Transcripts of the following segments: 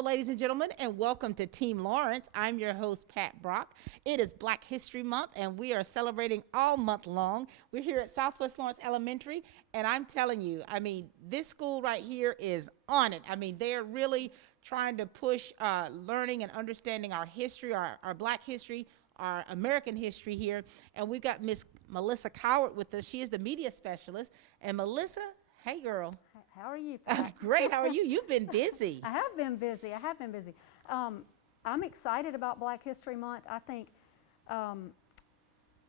Hello, ladies and gentlemen, and welcome to Team Lawrence. I'm your host, Pat Brock. It is Black History Month, and we are celebrating all month long. We're here at Southwest Lawrence Elementary, and I'm telling you, this school right here is on it. They're really trying to push learning and understanding our history, our Black history, our American history here. And we've got Miss Melissa Coward with us. She is the media specialist. And Melissa, hey, girl. How are you, Pat? Great. How are you? You've been busy. I have been busy. I'm excited about Black History Month. I think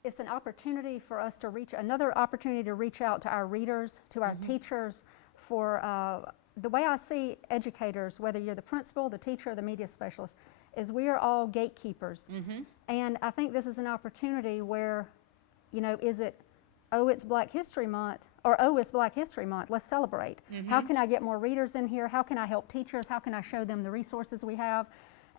it's an opportunity for us to another opportunity to reach out to our readers, to our teachers, for the way I see educators, whether you're the principal, the teacher, or the media specialist, is we are all gatekeepers. And I think this is an opportunity where, is it, oh, it's Black History Month, or oh, it's Black History Month, let's celebrate. How can I get more readers in here? How can I help teachers? How can I show them the resources we have?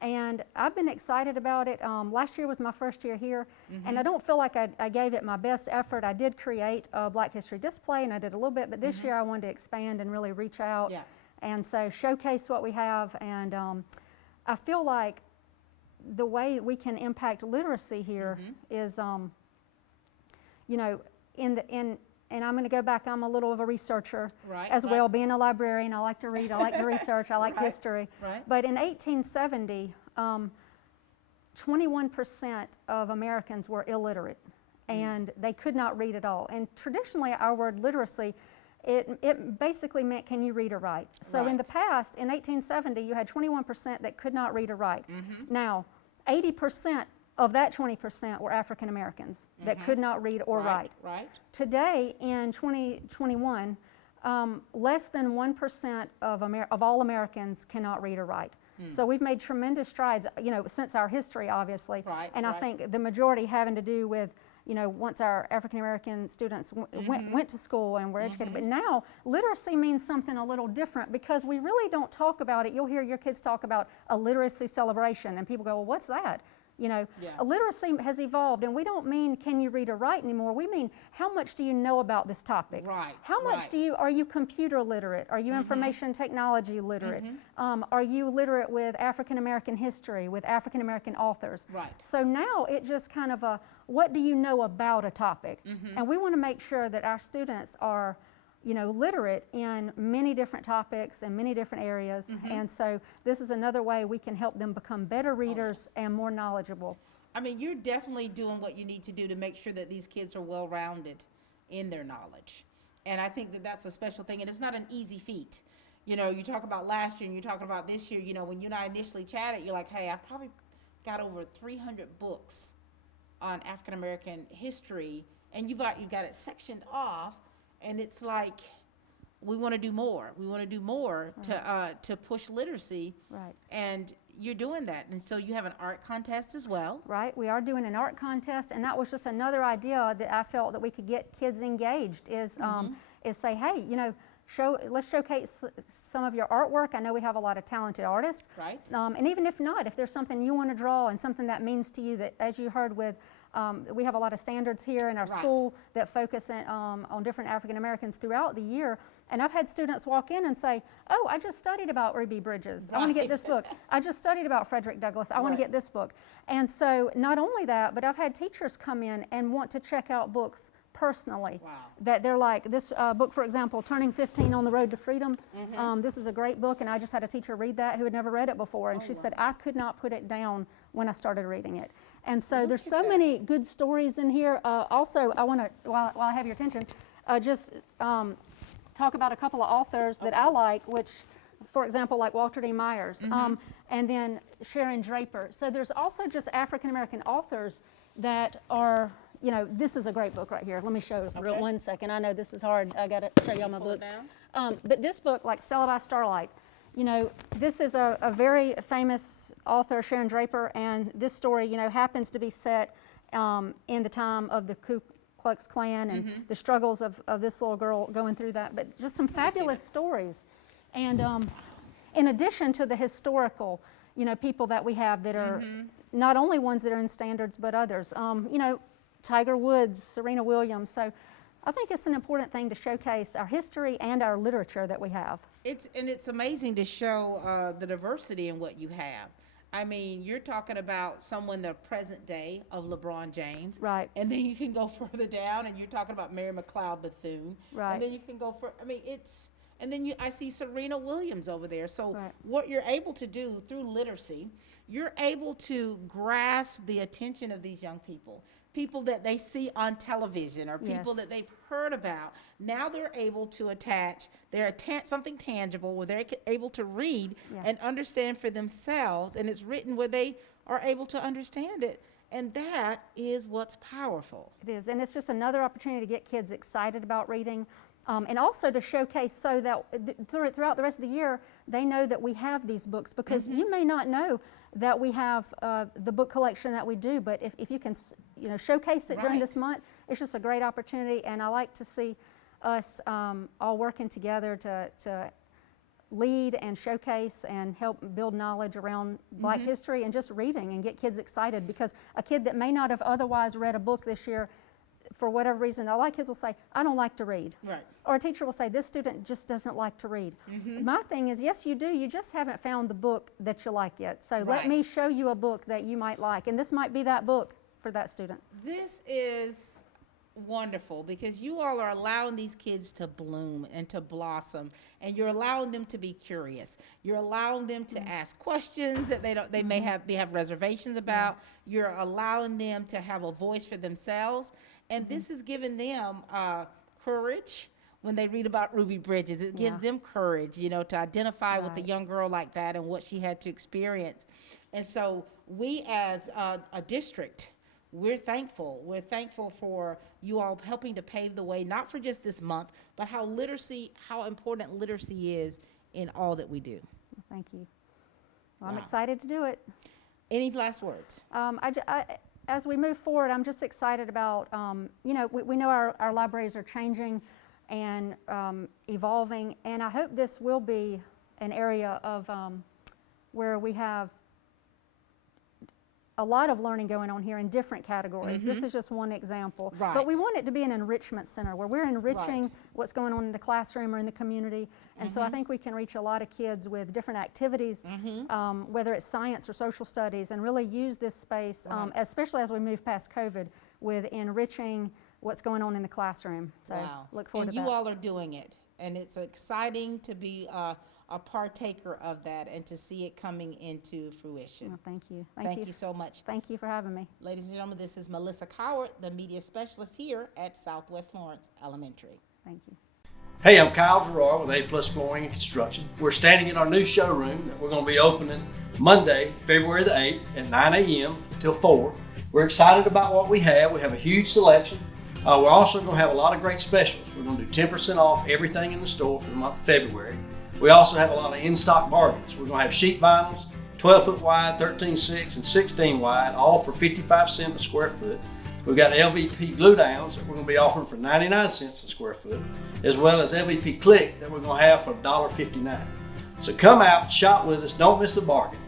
And I've been excited about it. Last year was my first year here, and I don't feel like I gave it my best effort. I did create a Black History display, and I did a little bit, but this year I wanted to expand and really reach out, and so showcase what we have. And I feel like the way we can impact literacy here is, and I'm going to go back, I'm a little of a researcher as well. Being a librarian, I like to read, I like to research, I like history. But in 1870, 21% of Americans were illiterate, and they could not read at all. And traditionally, our word literacy, it basically meant, can you read or write? So in the past, in 1870, you had 21% that could not read or write. Now, 80% of that 20% were African Americans that could not read or write. Today, in 2021, less than 1% of all Americans cannot read or write. So we've made tremendous strides, since our history, obviously. And I think the majority having to do with, once our African American students went to school and were educated. But now, literacy means something a little different, because we really don't talk about it. You'll hear your kids talk about a literacy celebration, and people go, well, what's that? Literacy has evolved, and we don't mean can you read or write anymore. We mean how much do you know about this topic? How much are you computer literate? Are you information technology literate? Are you literate with African American history, with African American authors? So now it just kind of what do you know about a topic? And we want to make sure that our students are literate in many different topics and many different areas. And so this is another way we can help them become better readers and more knowledgeable. You're definitely doing what you need to do to make sure that these kids are well-rounded in their knowledge. And I think that that's a special thing, and it's not an easy feat. You talk about last year and you're talking about this year, when you and I initially chatted, you're like, hey, I probably got over 300 books on African American history, and you've got it sectioned off. And it's like, we want to do more. We want to do more to push literacy. And you're doing that. And so you have an art contest as well. We are doing an art contest, and that was just another idea that I felt that we could get kids engaged is say, hey, let's showcase some of your artwork. I know we have a lot of talented artists. And even if not, if there's something you want to draw and something that means to you, that, as you heard with, we have a lot of standards here in our school that focus on different African Americans throughout the year. And I've had students walk in and say, oh, I just studied about Ruby Bridges. I want to get this book. I just studied about Frederick Douglass. I want to get this book. And so not only that, but I've had teachers come in and want to check out books personally. That they're like, this book, for example, Turning 15 on the Road to Freedom. This is a great book, and I just had a teacher read that who had never read it before, and she said, I could not put it down when I started reading it. And so there's so many good stories in here. Also, I want to, while I have your attention, just talk about a couple of authors that I like, which, for example, like Walter D. Myers, and then Sharon Draper. So there's also just African American authors that are, this is a great book right here. Let me show real 1 second. I know this is hard. I got to show you all my books. But this book, like Stella by Starlight, this is a very famous author, Sharon Draper, and this story, happens to be set in the time of the Ku Klux Klan and the struggles of this little girl going through that. But just some fabulous stories. And in addition to the historical, people that we have that are not only ones that are in standards, but others. Tiger Woods, Serena Williams. So I think it's an important thing to showcase our history and our literature that we have. It's amazing to show the diversity in what you have. I mean, you're talking about someone the present day of LeBron James. Right. And then you can go further down and you're talking about Mary McLeod Bethune. Right. And then you can go for, I mean, and then I see Serena Williams over there. So Right. what you're able to do through literacy, you're able to grasp the attention of these young people. People that they see on television or people Yes. that they've heard about. Now they're able to attach something tangible where they're able to read Yeah. and understand for themselves, and it's written where they are able to understand it. And that is what's powerful. It is, and it's just another opportunity to get kids excited about reading, and also to showcase so that throughout the rest of the year, they know that we have these books, because you may not know that we have the book collection that we do, but if you can showcase it during this month, it's just a great opportunity, and I like to see us all working together to lead and showcase and help build knowledge around Black history and just reading and get kids excited, because a kid that may not have otherwise read a book this year, for whatever reason, a lot of kids will say, I don't like to read. Right. Or a teacher will say, this student just doesn't like to read. My thing is, yes, you do. You just haven't found the book that you like yet. So let me show you a book that you might like. And this might be that book for that student. This is wonderful, because you all are allowing these kids to bloom and to blossom, and you're allowing them to be curious. You're allowing them to ask questions that they may have reservations about. You're allowing them to have a voice for themselves, and this has given them courage. When they read about Ruby Bridges, it gives them courage, to identify with a young girl like that and what she had to experience. And so we as a district, we're thankful. We're thankful for you all helping to pave the way, not for just this month, but how important literacy is in all that we do. Thank you. Well, I'm excited to do it. Any last words? As we move forward, I'm just excited about, we know our libraries are changing and evolving, and I hope this will be an area of where we have a lot of learning going on here in different categories. This is just one example. Right. But we want it to be an enrichment center where we're enriching what's going on in the classroom or in the community. And so I think we can reach a lot of kids with different activities, whether it's science or social studies, and really use this space, especially as we move past COVID, with enriching what's going on in the classroom. So look forward to that. And you all are doing it. And it's exciting to be a partaker of that and to see it coming into fruition. Well, thank you. Thank you so much. Thank you for having me. Ladies and gentlemen, this is Melissa Coward, the media specialist here at Southwest Lawrence Elementary. Thank you. Hey, I'm Kyle Gerard with A Plus Flooring and Construction. We're standing in our new showroom that we're going to be opening Monday, February the 8th at 9 a.m. till 4. We're excited about what we have. We have a huge selection. We're also going to have a lot of great specials. We're going to do 10% off everything in the store for the month of February. We also have a lot of in-stock bargains. We're going to have sheet vinyls, 12 foot wide, 13.6, and 16 wide, all for 55 cents a square foot. We've got LVP glue downs that we're going to be offering for 99 cents a square foot, as well as LVP click that we're going to have for $1.59. So come out, shop with us, don't miss the bargain.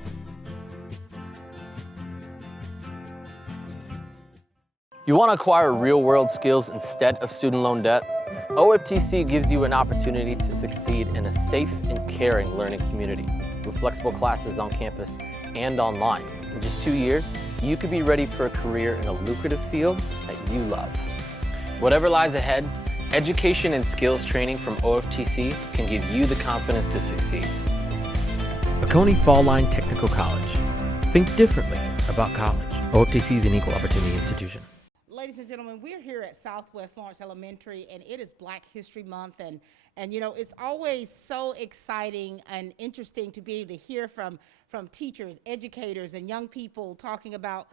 You want to acquire real-world skills instead of student loan debt? OFTC gives you an opportunity to succeed in a safe and caring learning community with flexible classes on campus and online. In just 2 years, you could be ready for a career in a lucrative field that you love. Whatever lies ahead, education and skills training from OFTC can give you the confidence to succeed. Oconee Fall Line Technical College. Think differently about college. OFTC is an equal opportunity institution. Ladies and gentlemen, we're here at Southwest Lawrence Elementary, and it is Black History Month, and it's always so exciting and interesting to be able to hear from teachers, educators, and young people talking about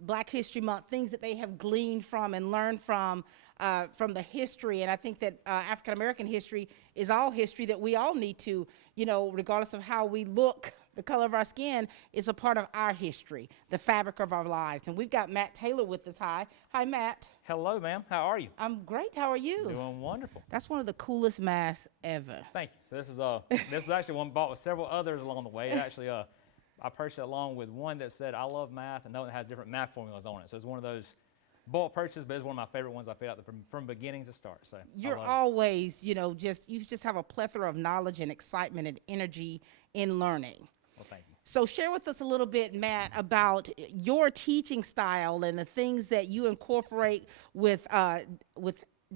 Black History Month, things that they have gleaned from and learned from the history. And I think that African American history is all history that we all need to, regardless of how we look. The color of our skin is a part of our history, the fabric of our lives. And we've got Matt Taylor with us. Hi, Matt. Hello, ma'am. How are you? I'm great. How are you? Doing wonderful. That's one of the coolest masks ever. Thank you. So this is actually one bought with several others along the way. It actually, I purchased it along with one that said "I love math" and another that has different math formulas on it. So it's one of those bulk purchase, but it's one of my favorite ones I fit out from beginning to start. So You're always, you just have a plethora of knowledge and excitement and energy in learning. Well, thank you. So share with us a little bit, Matt, about your teaching style and the things that you incorporate with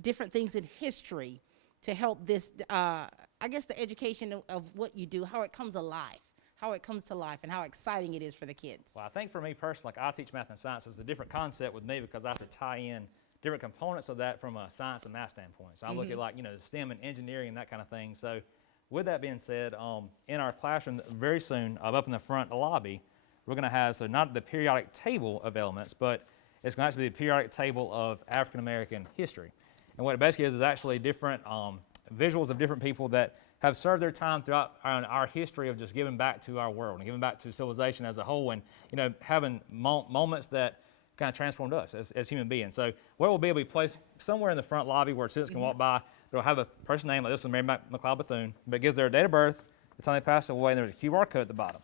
different things in history to help this, I guess, the education of what you do, how it comes alive, how it comes to life, and how exciting it is for the kids. Well, I think for me personally, like I teach math and science, so it's a different concept with me because I have to tie in different components of that from a science and math standpoint. So I look at like, STEM and engineering and that kind of thing. So with that being said, in our classroom very soon, up in the front lobby, we're going to have, so not the periodic table of elements, but it's going to actually be the periodic table of African American history. And what it basically is actually different visuals of different people that have served their time throughout our history of just giving back to our world and giving back to civilization as a whole, and having moments that kind of transformed us as human beings. So what it will be placed somewhere in the front lobby where students can walk by. It'll have a person name, like this is Mary McLeod Bethune, but it gives their date of birth, the time they passed away, and there's a QR code at the bottom.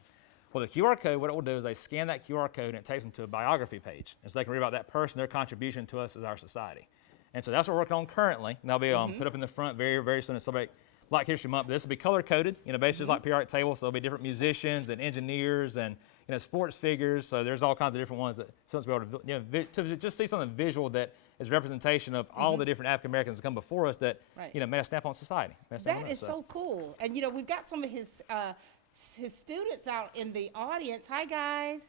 Well, the QR code, what it will do is they scan that QR code and it takes them to a biography page. And so they can read about that person, their contribution to us as our society. And so that's what we're working on currently. And that'll be put up in the front very, very soon to celebrate Black History Month. But this will be color coded, basically like periodic table. So there'll be different musicians and engineers and sports figures. So there's all kinds of different ones that students will be able to just see something visual that is representation of all the different African Americans that come before us that made a stamp on society. That is so cool. And we've got some of his students out in the audience. Hi guys.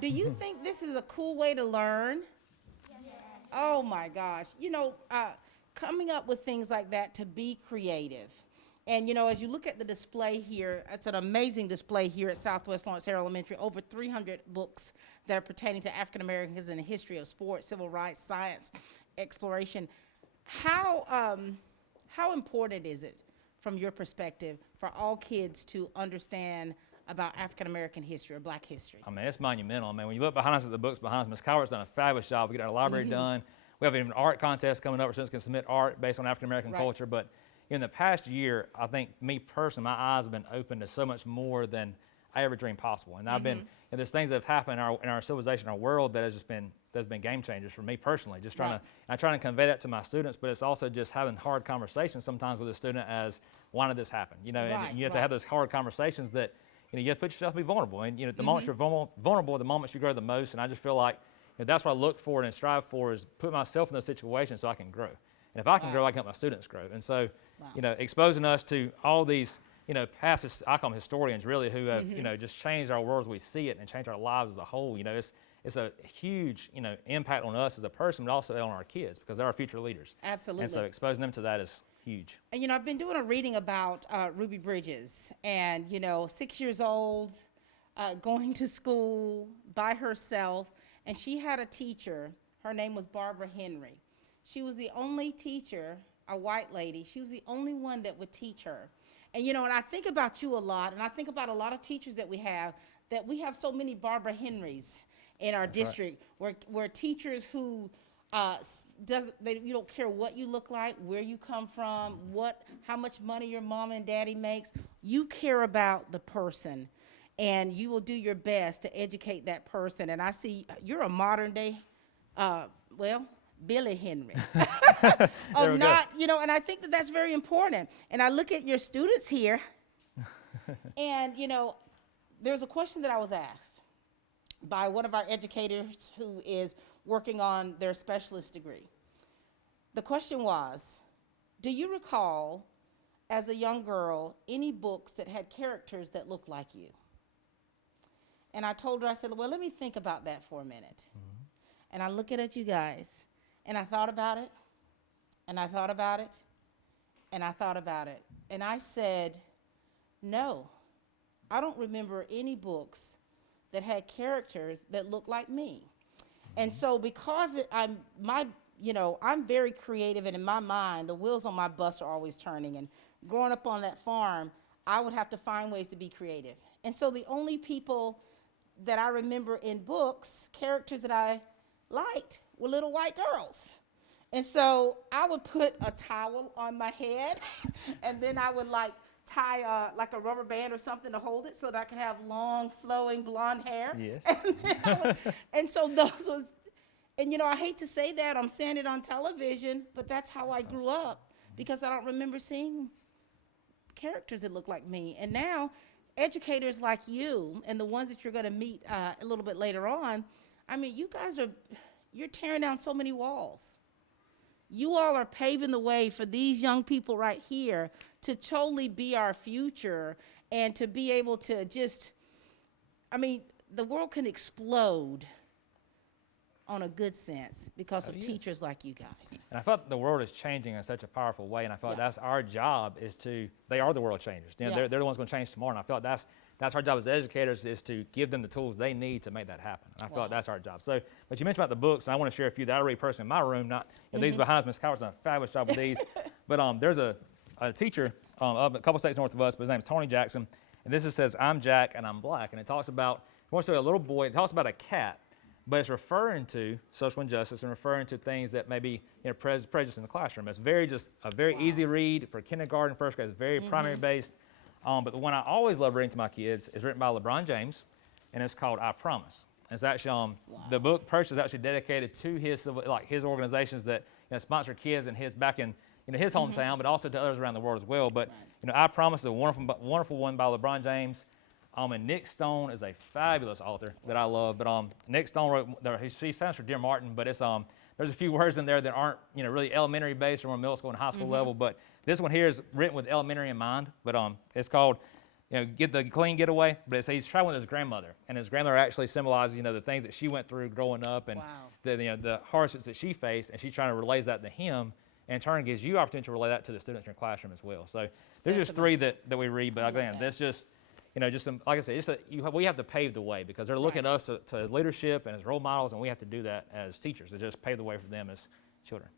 Do you think this is a cool way to learn? Yes. Oh my gosh. Coming up with things like that to be creative. And as you look at the display here, it's an amazing display here at Southwest Lawrence Elementary. Over 300 books that are pertaining to African Americans in the history of sports, civil rights, science, exploration. How important is it, from your perspective, for all kids to understand about African American history or Black history? I mean, it's monumental. I mean, when you look behind us at the books behind us, Ms. Cowart's done a fabulous job. We get our library done. We have an art contest coming up where students can submit art based on African American culture. But in the past year, I think me personally, my eyes have been open to so much more than I ever dreamed possible. And I've been, there's things that have happened in our civilization, our world, that has just been game changers for me personally. Just trying to convey that to my students, but it's also just having hard conversations sometimes with a student as, why did this happen? And you have to have those hard conversations that, you have to put yourself to be vulnerable. And the moments you're vulnerable, the moments you grow the most. And I just feel like that's what I look for and strive for, is put myself in those situations so I can grow. And if I can grow, I can help my students grow. And so, exposing us to all these, past, I call them historians really, who have, just changed our world as we see it and changed our lives as a whole. It's a huge, impact on us as a person, but also on our kids because they're our future leaders. Absolutely. And so exposing them to that is huge. And I've been doing a reading about Ruby Bridges, and 6 years old, going to school by herself, and she had a teacher. Her name was Barbara Henry. She was the only teacher, a white lady. She was the only one that would teach her. And and I think about you a lot, and I think about a lot of teachers that we have so many Barbara Henrys in our district, where teachers who you don't care what you look like, where you come from, how much money your mom and daddy makes. You care about the person, and you will do your best to educate that person. And I see you're a modern day, Billy Henry. And I think that's very important. And I look at your students here, and there's a question that I was asked by one of our educators who is working on their specialist degree. The question was, do you recall, as a young girl, any books that had characters that looked like you? And I told her, I said, well, let me think about that for a minute. And I look at you guys, and I thought about it, and I thought about it, and I thought about it. And I said, no, I don't remember any books that had characters that looked like me. And so because I'm very creative, and in my mind, the wheels on my bus are always turning. And growing up on that farm, I would have to find ways to be creative. And so the only people that I remember in books, characters that I liked, were little white girls. And so I would put a towel on my head, and then I would tie a rubber band or something to hold it so that I could have long, flowing blonde hair. Yes. And so And I hate to say that, I'm saying it on television, but that's how I grew up, because I don't remember seeing characters that look like me. And now educators like you and the ones that you're going to meet a little bit later on, I mean, you're tearing down so many walls. You all are paving the way for these young people right here to totally be our future, and to be able to just, I mean, the world can explode on a good sense because of teachers like you guys. And I felt the world is changing in such a powerful way, and I felt that's our job, is they are the world changers. They're the ones going to change tomorrow, and I felt that's our job as educators, is to give them the tools they need to make that happen. And I felt that's our job. So, but you mentioned about the books, and I want to share a few that I read personally in my room. Not these behind us. Ms. Coward's done a fabulous job with these. But there's a teacher up a couple states north of us, but his name is Tony Jackson, and this says, "I'm Jack and I'm black," and it talks about, it wants to a little boy. It talks about a cat. But it's referring to social injustice and referring to things that may be prejudice in the classroom. It's just a very easy read for kindergarten, first grade. It's very primary based. But the one I always love reading to my kids is written by LeBron James, and it's called "I Promise." And it's actually the book purchase is actually dedicated to his organizations that sponsor kids in his back in his hometown, but also to others around the world as well. But "I Promise" is a wonderful one by LeBron James. And Nick Stone is a fabulous author that I love. But Nick Stone wrote, he's famous for Dear Martin, but it's there's a few words in there that aren't really elementary based or more middle school and high school level. But this one here is written with elementary in mind. But it's called Get the Clean Getaway. But he's traveling with his grandmother, and his grandmother actually symbolizes the things that she went through growing up, and the hardships that she faced, and she's trying to relay that to him. And in turn, gives you opportunity to relay that to the students in your classroom as well. So there's just three that we read. But again, that's just like I said, we have to pave the way, because they're looking at us to as leadership and as role models, and we have to do that as teachers, to just pave the way for them as children.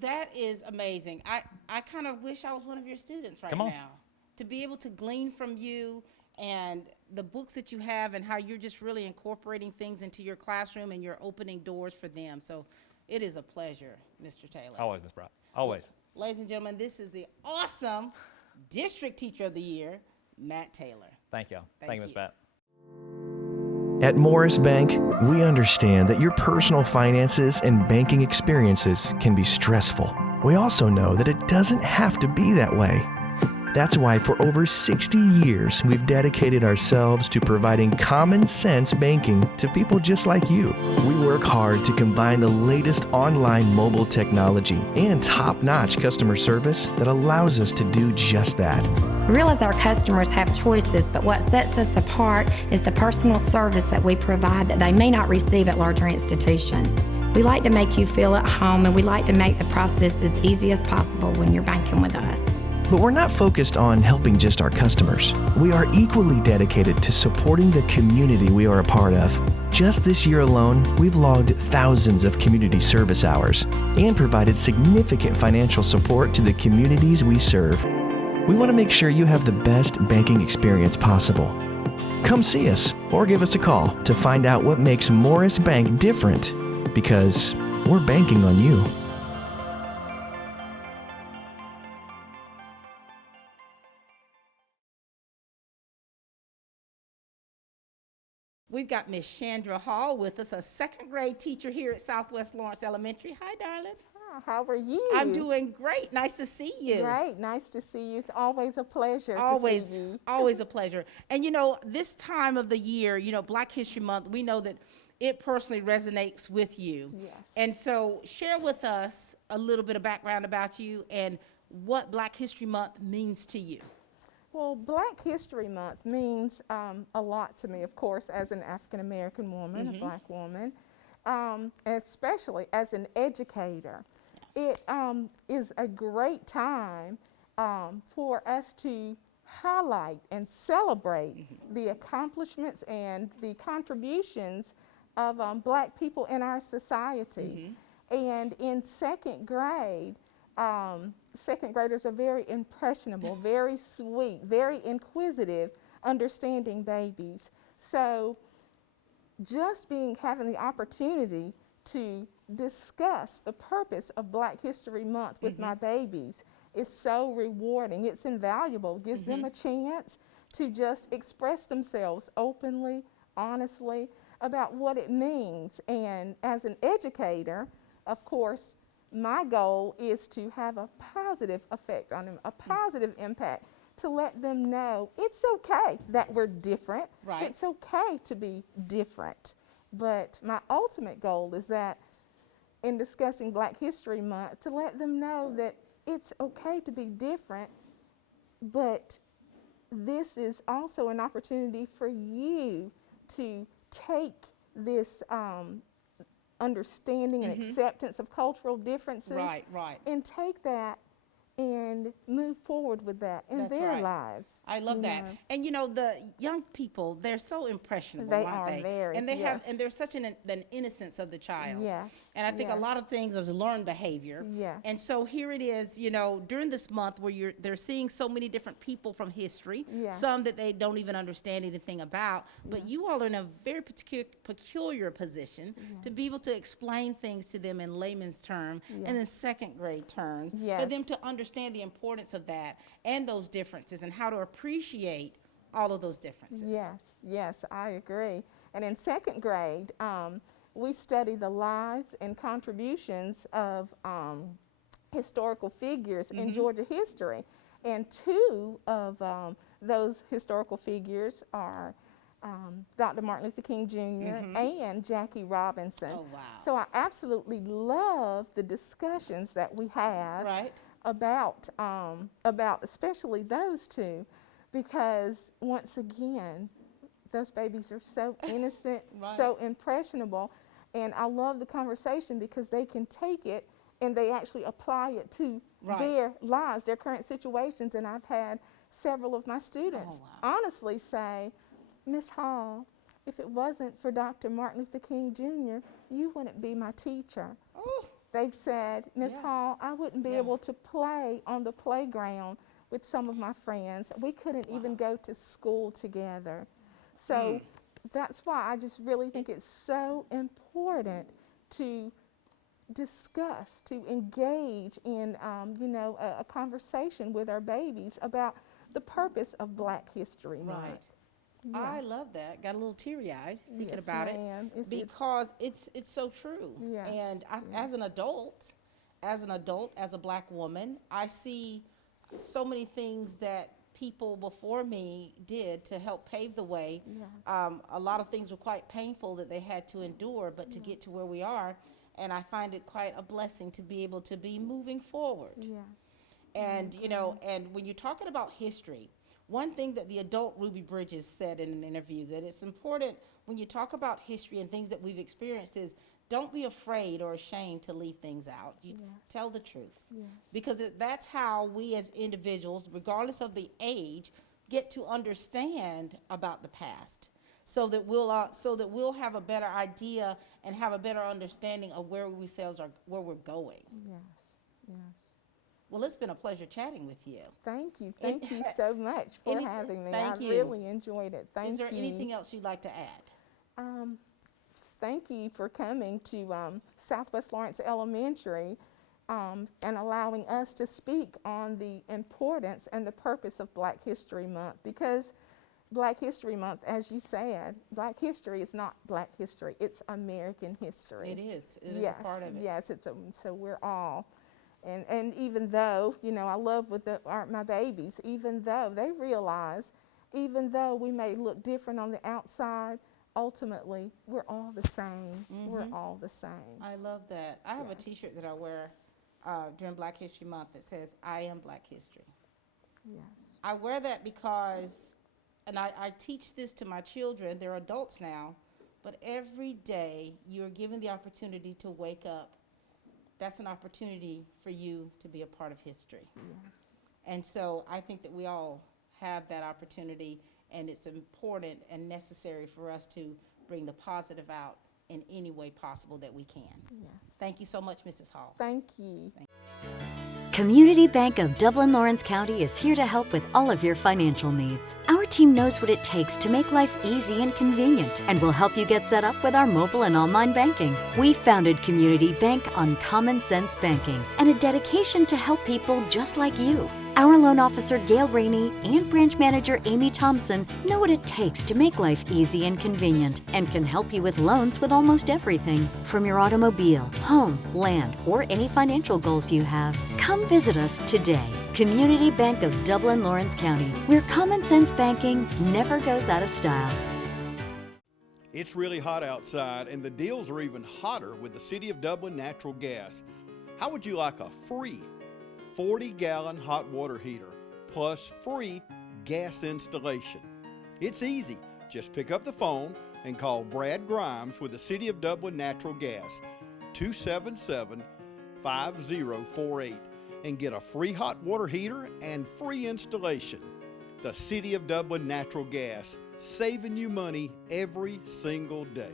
That is amazing. I kind of wish I was one of your students right now, to be able to glean from you and the books that you have, and how you're just really incorporating things into your classroom, and you're opening doors for them. So it is a pleasure, Mr. Taylor. Always, Ms. Brown. Always. Ladies and gentlemen, this is the awesome District Teacher of the Year, Matt Taylor. Thank y'all. Thank you, Ms. Pat. At Morris Bank, we understand that your personal finances and banking experiences can be stressful. We also know that it doesn't have to be that way. That's why for over 60 years, we've dedicated ourselves to providing common sense banking to people just like you. We work hard to combine the latest online mobile technology and top-notch customer service that allows us to do just that. We realize our customers have choices, but what sets us apart is the personal service that we provide that they may not receive at larger institutions. We like to make you feel at home, and we like to make the process as easy as possible when you're banking with us. But we're not focused on helping just our customers. We are equally dedicated to supporting the community we are a part of. Just this year alone, we've logged thousands of community service hours and provided significant financial support to the communities we serve. We want to make sure you have the best banking experience possible. Come see us or give us a call to find out what makes Morris Bank different, because we're banking on you. We've got Miss Chandra Hall with us, a second grade teacher here at Southwest Lawrence Elementary. Hi, darling. Oh, how are you? I'm doing great. Nice to see you. Great. Nice to see you. It's always a pleasure to see you. Always a pleasure. And this time of the year, Black History Month, we know that it personally resonates with you. Yes. And so share with us a little bit of background about you and what Black History Month means to you. Well, Black History Month means a lot to me, of course, as an African-American woman, a Black woman, especially as an educator. It is a great time for us to highlight and celebrate the accomplishments and the contributions of Black people in our society. And in second grade, second graders are very impressionable, very sweet, very inquisitive, understanding babies. So just having the opportunity to discuss the purpose of Black History Month with my babies is so rewarding. It's invaluable. It gives them a chance to just express themselves openly, honestly. about what it means. And as an educator, of course, my goal is to have a positive effect on them, a positive impact, to let them know it's okay that we're different. Right. It's okay to be different. But my ultimate goal is that in discussing Black History Month, to let them know that it's okay to be different, but this is also an opportunity for you to take this understanding and acceptance of cultural differences Right. and take that and move forward with that in That's their right. lives. I love you that. know. And you know, the young people, they're so impressionable, They aren't are they? very, and they yes. and there's such an innocence of the child. Yes. And I think a lot of things is learned behavior. Yes. And so here it is, you know, during this month where they're seeing so many different people from history, Yes. some that they don't even understand anything about, but you all are in a very peculiar position to be able to explain things to them in layman's term and in second grade term, for Yes. them to understand the importance of that and those differences and how to appreciate all of those differences. Yes, I agree. And in second grade, we study the lives and contributions of historical figures in Georgia history. And two of those historical figures are Dr. Martin Luther King Jr. and Jackie Robinson. Oh, wow. So I absolutely love the discussions that we have Right. about especially those two, because once again, those babies are so innocent, Right. so impressionable, and I love the conversation because they can take it and they actually apply it to Right. their lives, their current situations. And I've had several of my students honestly say, Miss Hall, if it wasn't for Dr. Martin Luther King Jr., you wouldn't be my teacher. Oh, They've said, Miss Hall, I wouldn't be able to play on the playground with some of my friends. We couldn't even go to school together. So that's why I just really think it's so important to discuss, to engage in, a conversation with our babies about the purpose of Black History Month. right. I Yes. love that. Got a little teary-eyed thinking Yes, about ma'am. it because it's so true. Yes, And as an adult, as a Black woman, I see so many things that people before me did to help pave the way. Yes. A lot of things were quite painful that they had to endure, but to get to where we are, and I find it quite a blessing to be able to be moving forward. Yes. And, you know, and when you're talking about history, one thing that the adult Ruby Bridges said in an interview, that it's important when you talk about history and things that we've experienced, is don't be afraid or ashamed to leave things out. You tell the truth. Yes. Because that's how we as individuals, regardless of the age, get to understand about the past. So that we'll have a better idea and have a better understanding of where we're going. Yes. Yes. Well, it's been a pleasure chatting with you. Thank you. Thank you so much for having me. Thank I you. really enjoyed it. Thank you. Is there anything else you'd like to add? Just thank you for coming to Southwest Lawrence Elementary and allowing us to speak on the importance and the purpose of Black History Month, because Black History Month, as you said, Black history is not Black history, it's American history. It is. It is a part of it. Yes, so we're all. And even though, I love with my babies, even though they realize, even though we may look different on the outside, ultimately, we're all the same. We're all the same. I love that. I have a T-shirt that I wear during Black History Month that says, I am Black history. Yes. I wear that because, and I teach this to my children, they're adults now, but every day you're given the opportunity to wake up. That's an opportunity for you to be a part of history. Yes. And so I think that we all have that opportunity, and it's important and necessary for us to bring the positive out in any way possible that we can. Yes. Thank you so much, Mrs. Hall. Thank you. Community Bank of Dublin Lawrence County is here to help with all of your financial needs. Our team knows what it takes to make life easy and convenient, and will help you get set up with our mobile and online banking. We founded Community Bank on common sense banking and a dedication to help people just like you. Our loan officer Gail Rainey and branch manager Amy Thompson know what it takes to make life easy and convenient and can help you with loans with almost everything, from your automobile, home, land, or any financial goals you have. Come visit us today. Community Bank of Dublin, Lawrence County, where common sense banking never goes out of style. It's really hot outside, and the deals are even hotter with the City of Dublin natural gas. How would you like a free 40-gallon hot water heater plus free gas installation? It's easy. Just pick up the phone and call Brad Grimes with the City of Dublin Natural Gas, 277-5048, and get a free hot water heater and free installation. The City of Dublin Natural Gas, saving you money every single day.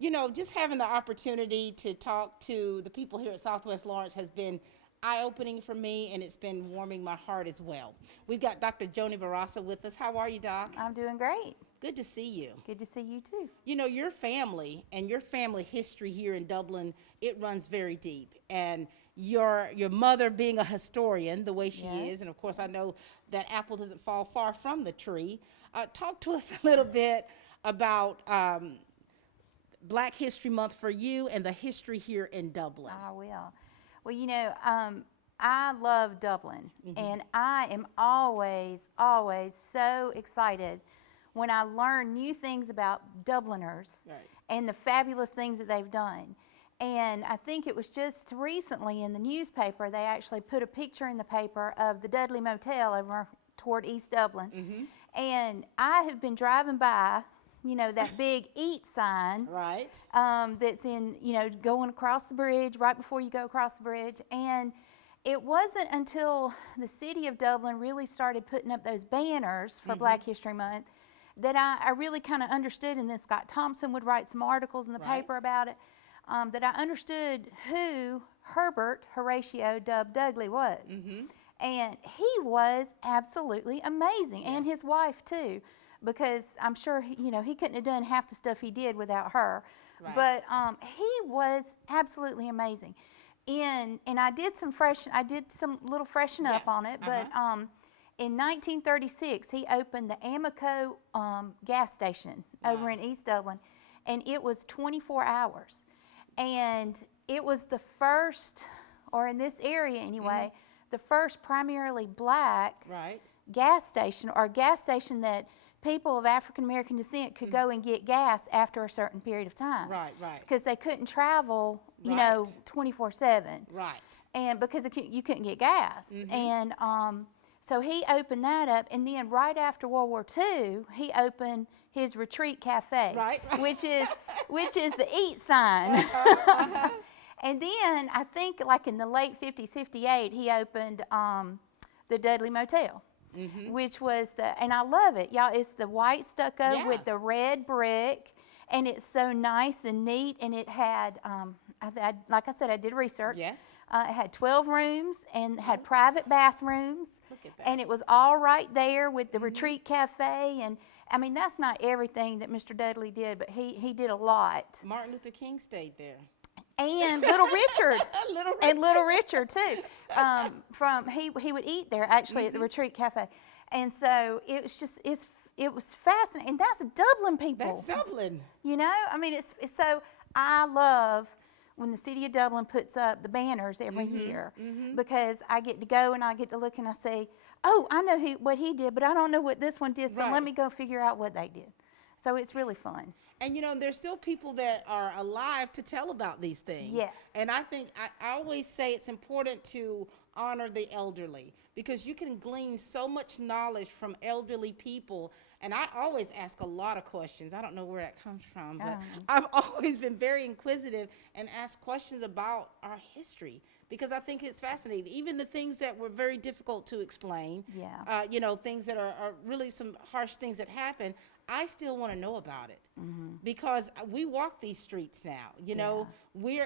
You know, just having the opportunity to talk to the people here at Southwest Lawrence has been eye-opening for me, and it's been warming my heart as well. We've got Dr. Joni Barraza with us. How are you, Doc? I'm doing great. Good to see you. Good to see you too. You know, your family and your family history here in Dublin, it runs very deep. And your mother being a historian the way she is, and of course I know that apple doesn't fall far from the tree. Talk to us a little bit about Black History Month for you and the history here in Dublin. I will. Well, you know, I love Dublin, and I am always so excited when I learn new things about Dubliners and the fabulous things that they've done. And I think it was just recently in the newspaper, they actually put a picture in the paper of the Dudley Motel over toward East Dublin. And I have been driving by, you know, that big eat sign. That's in, you know, going across the bridge, right before you go across the bridge. And it wasn't until the City of Dublin really started putting up those banners for Black History Month that I really kind of understood, and then Scott Thompson would write some articles in the paper about it, that I understood who Herbert Horatio Dub Dudley was. And he was absolutely amazing, and his wife too, because I'm sure, you know, he couldn't have done half the stuff he did without her. But he was absolutely amazing. And I did some little freshen up on it, but in 1936, he opened the Amico gas station over in East Dublin, and it was 24 hours. And it was the first, or in this area anyway, the first primarily Black gas station, or gas station that people of African American descent could go and get gas after a certain period of time. Because they couldn't travel, you know, 24/7. And because you couldn't get gas. And so he opened that up, and then right after World War II, he opened his Retreat Cafe, which is the eat sign. And then I think like in the late 50s, 58, he opened the Dudley Motel, which was and I love it, y'all. It's the white stucco with the red brick, and it's so nice and neat. And it had, like I said, I did research. It had 12 rooms and had private bathrooms. And it was all right there with the Retreat Cafe. And I mean, that's not everything that Mr. Dudley did, but he did a lot. Martin Luther King stayed there. And Little Richard. And Little Richard too. He would eat there actually at the Retreat Cafe. And so it was just, it was fascinating. And that's Dublin, people. That's Dublin. You know, I mean, it's so, I love when the City of Dublin puts up the banners every year, because I get to go and I get to look and I say, oh, I know what he did, but I don't know what this one did, so let me go figure out what they did. So it's really fun. And you know, there's still people that are alive to tell about these things. And I think, I always say it's important to honor the elderly, because you can glean so much knowledge from elderly people. And I always ask a lot of questions. I don't know where that comes from, but I've always been very inquisitive and ask questions about our history, because I think it's fascinating. Even the things that were very difficult to explain, you know, things that are really some harsh things that happen, I still want to know about it, because we walk these streets now. You know, we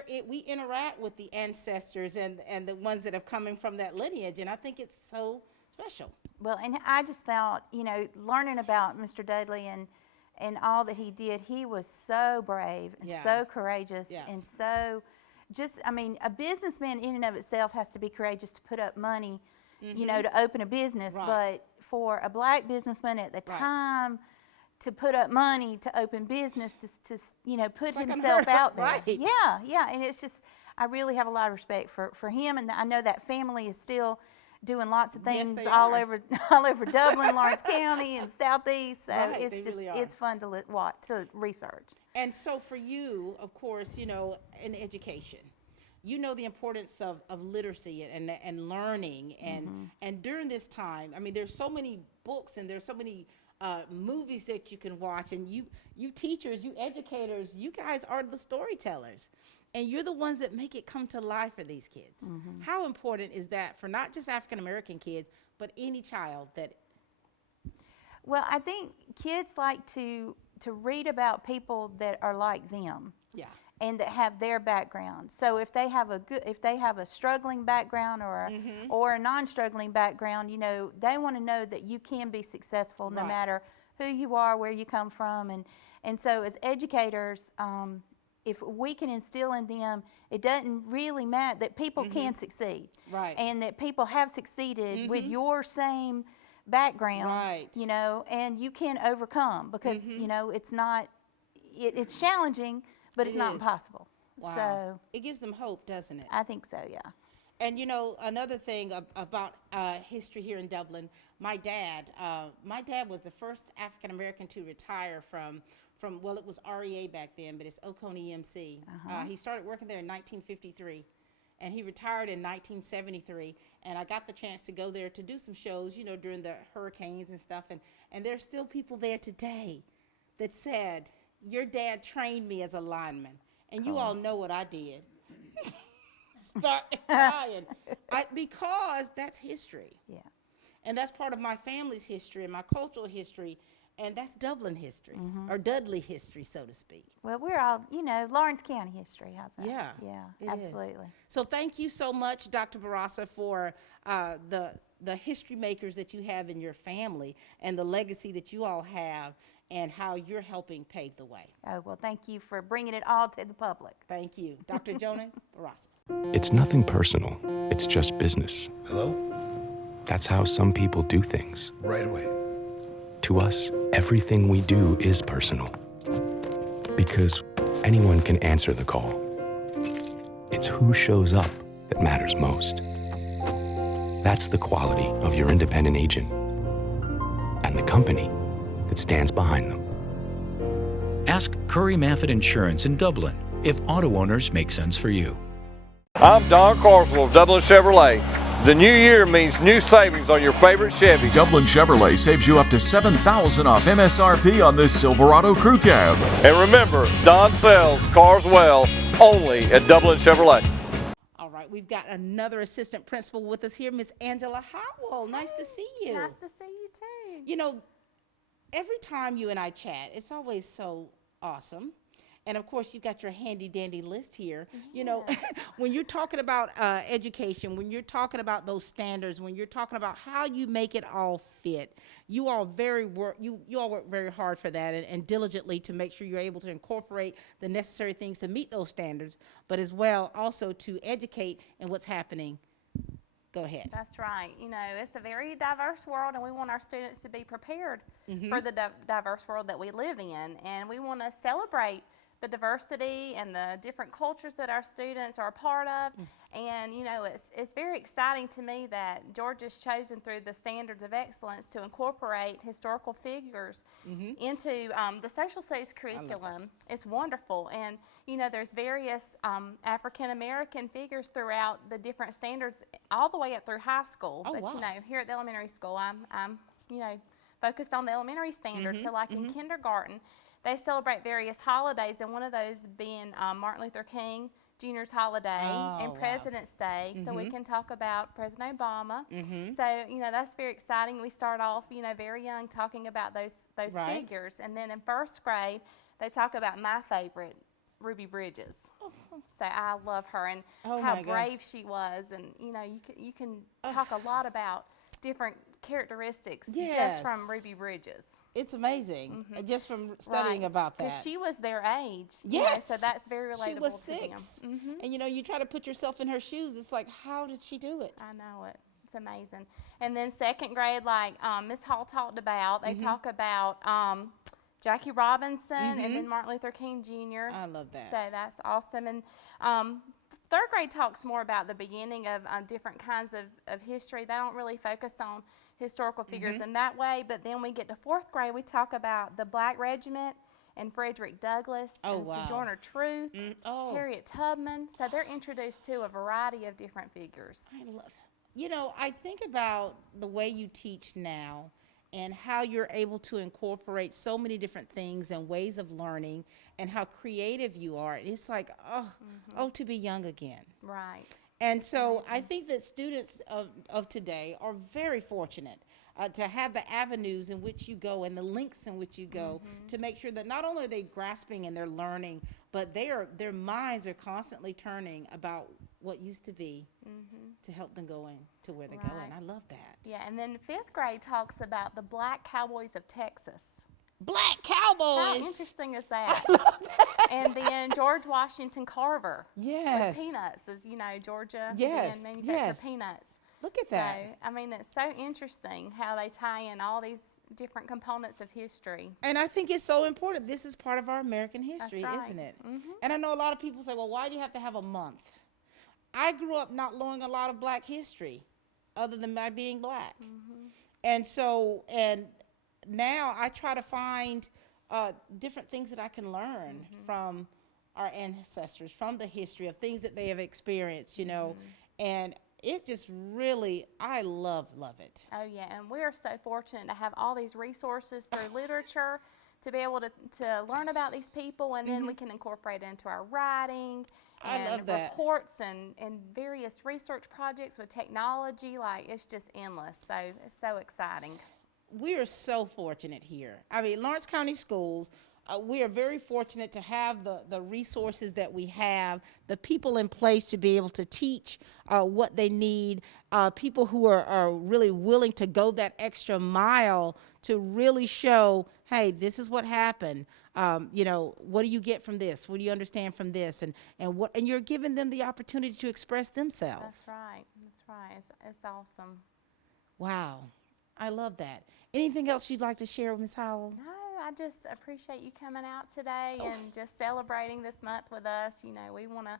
interact with the ancestors and the ones that have come in from that lineage, and I think it's so special. Well, and I just thought, you know, learning about Mr. Dudley and all that he did, he was so brave and so courageous and so just, I mean, a businessman in and of itself has to be courageous to put up money you know, to open a business. Right. But for a black businessman at the Right. time to put up money to open business, to you know, put It's like himself unheard of, out there. right. Yeah, yeah, and it's just, I really have a lot of respect for him, and I know that family is still doing lots of Yes, things they all are. over all over Dublin, Lawrence County, and Southeast. So Right, it's they just really are. it's fun to watch, to research. And so for you, of course, you know, in education, you know the importance of literacy and learning. And during this time, I mean, there's so many books and there's so many movies that you can watch. And you teachers, you educators, you guys are the storytellers. And you're the ones that make it come to life for these kids. How important is that for not just African-American kids, but any child that... Well, I think kids like to read about people that are like them. Yeah. And that have their background. So if they have a struggling background or a non-struggling background, you know, they want to know that you can be successful no Right. matter who you are, where you come from, and so as educators, if we can instill in them, it doesn't really matter that people can succeed, Right. and that people have succeeded with your same background, Right. you know, and you can overcome because you know it's not, it's challenging. But it's It not is. impossible. Wow. So It gives them hope, doesn't it? I think so, yeah. And you know, another thing about history here in Dublin, my dad was the first African American to retire from well, it was REA back then, but it's Oconee EMC. He started working there in 1953, and he retired in 1973. And I got the chance to go there to do some shows, you know, during the hurricanes and stuff. And there's still people there today that said, your dad trained me as a lineman, and you all know what I did. Start crying. Because that's history. Yeah. And that's part of my family's history and my cultural history, and that's Dublin history, or Dudley history, so to speak. Well, we're all, you know, Lawrence County history. How's that? Yeah, Yeah, it is. absolutely. So thank you so much, Dr. Barasa, for the history makers that you have in your family and the legacy that you all have and how you're helping pave the way. Oh, well, thank you for bringing it all to the public. Thank you. Dr. Jonah Barasa. It's nothing personal. It's just business. Hello? That's how some people do things. Right away. To us, everything we do is personal. Because anyone can answer the call. It's who shows up that matters most. That's the quality of your independent agent and the company that stands behind them. Ask Curry Maffitt Insurance in Dublin if auto owners make sense for you. I'm Don Carswell of Dublin Chevrolet. The new year means new savings on your favorite Chevys. Dublin Chevrolet saves you up to $7,000 off MSRP on this Silverado Crew Cab. And remember, Don sells cars well only at Dublin Chevrolet. All right, we've got another assistant principal with us here, Miss Angela Howell. Nice to see you. Nice to see you too. You know, every time you and I chat, it's always so awesome. And of course, you've got your handy dandy list here. Yeah. You know, when you're talking about education, when you're talking about those standards, when you're talking about how you make it all fit, you all work very hard for that and diligently to make sure you're able to incorporate the necessary things to meet those standards, but as well also to educate in what's happening. Go ahead. That's right. You know, it's a very diverse world, and we want our students to be prepared for the diverse world that we live in, and we want to celebrate the diversity and the different cultures that our students are a part of. And you know, it's very exciting to me that Georgia's chosen through the standards of excellence to incorporate historical figures into the social studies curriculum. It's wonderful. And you know, there's various African American figures throughout the different standards all the way up through high school. Oh, but wow. you know, here at the elementary school, I'm you know, focused on the elementary standards. So like in kindergarten, they celebrate various holidays, and one of those being Martin Luther King Jr.'s holiday and President's Day. So we can talk about President Obama. So, you know, that's very exciting. We start off, you know, very young talking about those figures. And then in first grade, they talk about my favorite, Ruby Bridges. So I love her and how brave she was. And, you know, you can talk a lot about different characteristics just from Ruby Bridges. It's amazing, just from studying about that. Because she was their age. Yes. You know, so that's very relatable. She was to 6. them. And you know, you try to put yourself in her shoes. It's like, how did she do it? I know it. amazing. And then second grade, like Miss Hall talked about, they talk about Jackie Robinson and then Martin Luther King Jr. I love that. So that's awesome. And third grade talks more about the beginning of different kinds of history. They don't really focus on historical figures in that way. But then we get to fourth grade, we talk about the Black Regiment and Frederick Douglass and Sojourner Truth, Harriet Tubman. So they're introduced to a variety of different figures. I love, you know, I think about the way you teach now and how you're able to incorporate so many different things and ways of learning and how creative you are. It's like, oh, to be young again. Right. And so I think that students of today are very fortunate to have the avenues in which you go and the links in which you go to make sure that not only are they grasping and they're learning, but their minds are constantly turning about what used to be to help them going to where they're going. I love that. Yeah, and then fifth grade talks about the Black Cowboys of Texas. Black Cowboys! How interesting is that? I love that. And then George Washington Carver. Yes. With peanuts, as you know, Georgia Yes. began manufacture peanuts. Look at that. So, I mean, it's so interesting how they tie in all these different components of history. And I think it's so important. This is part of our American history, That's right. isn't it? And I know a lot of people say, well, why do you have to have a month? I grew up not knowing a lot of Black history other than my being Black. And so, and now I try to find different things that I can learn from our ancestors, from the history of things that they have experienced, you know, and it just really, I love it. Oh yeah, and we are so fortunate to have all these resources through literature to be able to learn about these people, and then we can incorporate it into our writing I and love that. reports and various research projects with technology. Like, it's just endless. So it's so exciting. We are so fortunate here. I mean, Lawrence County Schools, we are very fortunate to have the resources that we have, the people in place to be able to teach what they need, people who are really willing to go that extra mile to really show, hey, this is what happened. You know, what do you get from this? What do you understand from this? And you're giving them the opportunity to express themselves. That's right. That's right. It's awesome. Wow. I love that. Anything else you'd like to share with Ms. Howell? No, I just appreciate you coming out today and just celebrating this month with us. You know, we want to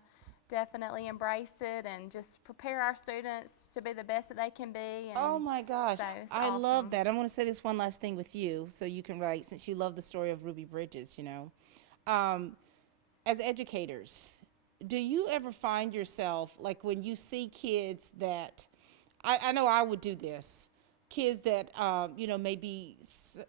definitely embrace it and just prepare our students to be the best that they can be. And oh my gosh, so I awesome. love that. I want to say this one last thing with you so you can write, since you love the story of Ruby Bridges, you know. As educators, do you ever find yourself, like when you see kids that, I know I would do this, kids that, you know, may be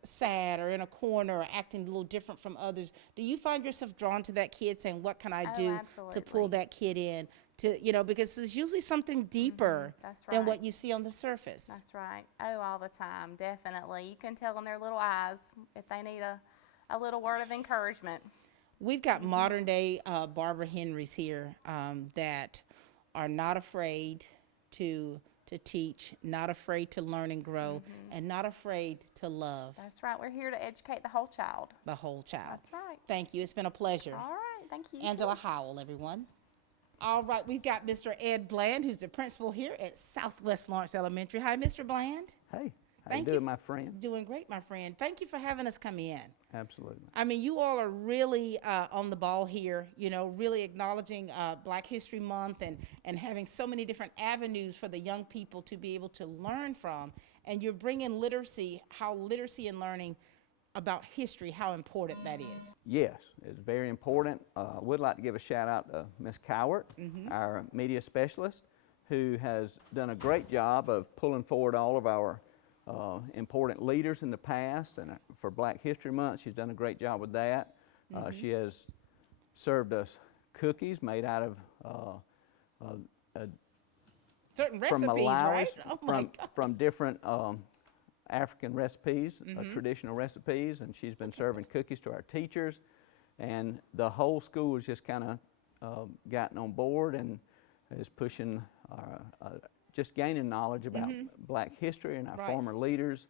sad or in a corner or acting a little different from others, do you find yourself drawn to that kid saying, what can I do to pull that kid in? To, you know, because there's usually something deeper than what you see on the surface. That's right. Oh, all the time, definitely. You can tell in their little eyes if they need a little word of encouragement. We've got modern day Barbara Henrys here that are not afraid to teach, not afraid to learn and grow, and not afraid to love. That's right. We're here to educate the whole child. The whole child. That's right. Thank you. It's been a pleasure. All right. Thank you. Angela Howell, everyone. All right. We've got Mr. Ed Bland, who's the principal here at Southwest Lawrence Elementary. Hi, Mr. Bland. Hey. How you doing, my friend? Doing great, my friend. Thank you for having us come in. Absolutely. I mean, you all are really on the ball here, you know, really acknowledging Black History Month and having so many different avenues for the young people to be able to learn from. And you're bringing literacy, how literacy and learning about history, how important that is. Yes, it's very important. I would like to give a shout out to Ms. Cowart, our media specialist, who has done a great job of pulling forward all of our important leaders in the past, and for Black History Month, she's done a great job with that. She has served us cookies made out of certain from recipes, Malawi, right? Oh my gosh. from different African recipes, traditional recipes, and she's been serving cookies to our teachers, and the whole school has just kind of gotten on board and is pushing just gaining knowledge about Black history and our former leaders.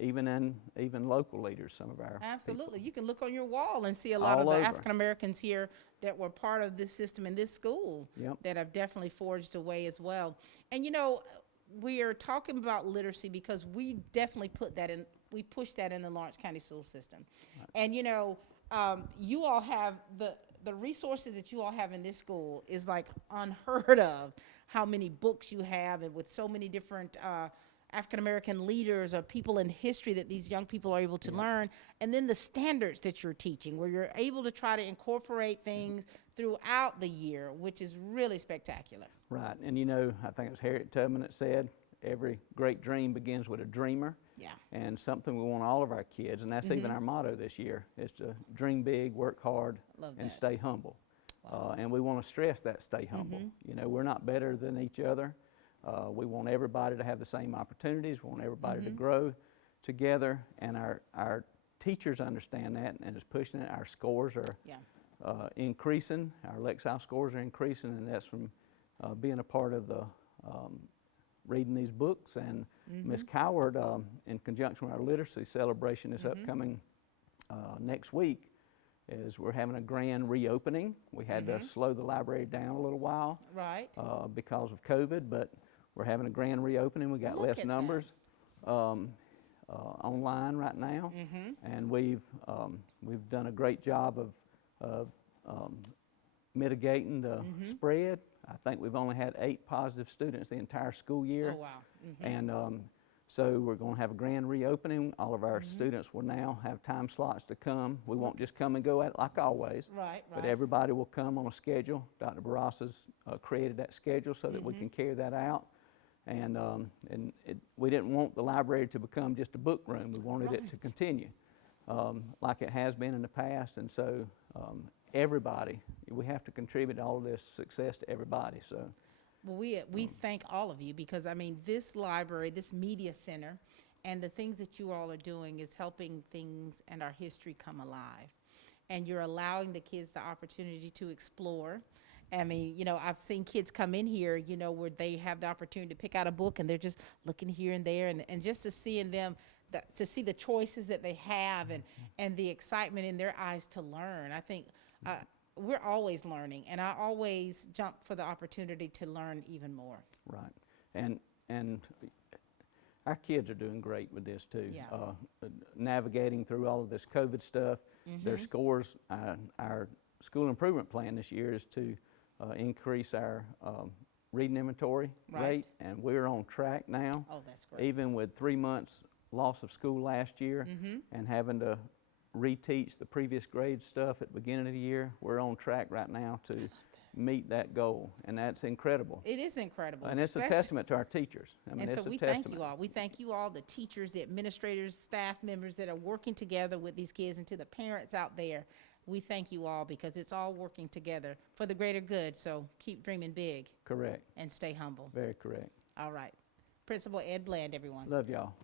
even local leaders, some of our Absolutely. You can look on your wall and see a lot All of the over. African Americans here that were part of this system in this school Yep. that have definitely forged a way as well. And you know, we are talking about literacy because we definitely we push that in the Lawrence County school system. Right. And you know, you all have the resources that you all have in this school is like unheard of, how many books you have, and with so many different African-American leaders or people in history that these young people are able to learn, and then the standards that you're teaching, where you're able to try to incorporate things throughout the year, which is really spectacular. Right, and you know, I think it was Harriet Tubman that said, every great dream begins with a dreamer. Yeah. And something we want all of our kids, and that's even our motto this year, is to dream big, work hard, and stay humble. Wow. And we want to stress that stay humble. You know, we're not better than each other. We want everybody to have the same opportunities. We want everybody to grow together, and our teachers understand that and is pushing it. Our scores are increasing. Our Lexile scores are increasing, and that's from being a part of the reading these books. And Ms. Coward, in conjunction with our literacy celebration this upcoming next week, is we're having a grand reopening. We had to slow the library down a little while because of COVID, but we're having a grand reopening. We got less numbers online right now, and we've done a great job of mitigating the spread. I think we've only had 8 positive students the entire school year. Oh, wow. And so we're going to have a grand reopening. All of our students will now have time slots to come. We won't just come and go at like always. But everybody will come on a schedule. Dr. Barrasa's created that schedule so that we can carry that out. And we didn't want the library to become just a book room. We wanted it to continue like it has been in the past. And so everybody, we have to contribute all of this success to everybody. So. Well, we thank all of you, because I mean, this library, this media center, and the things that you all are doing is helping things and our history come alive. And you're allowing the kids the opportunity to explore. I mean, you know, I've seen kids come in here, you know, where they have the opportunity to pick out a book and they're just looking here and there, and just to seeing them, to see the choices that they have, and the excitement in their eyes to learn. I think we're always learning, and I always jump for the opportunity to learn even more. Right, and our kids are doing great with this too. Yeah. Navigating through all of this COVID stuff, their scores, our school improvement plan this year is to increase our reading inventory rate, and we're on track now. Oh, that's great. Even with 3 months loss of school last year and having to reteach the previous grade stuff at the beginning of the year, we're on track right now to meet that goal, and that's incredible. It is incredible. And it's a testament to our teachers. I mean, and so it's a we testament. thank you all. We thank you all, the teachers, the administrators, staff members that are working together with these kids, and to the parents out there. We thank you all, because it's all working together for the greater good. So keep dreaming big. Correct. And stay humble. Very correct. All right. Principal Ed Bland, everyone. Love y'all.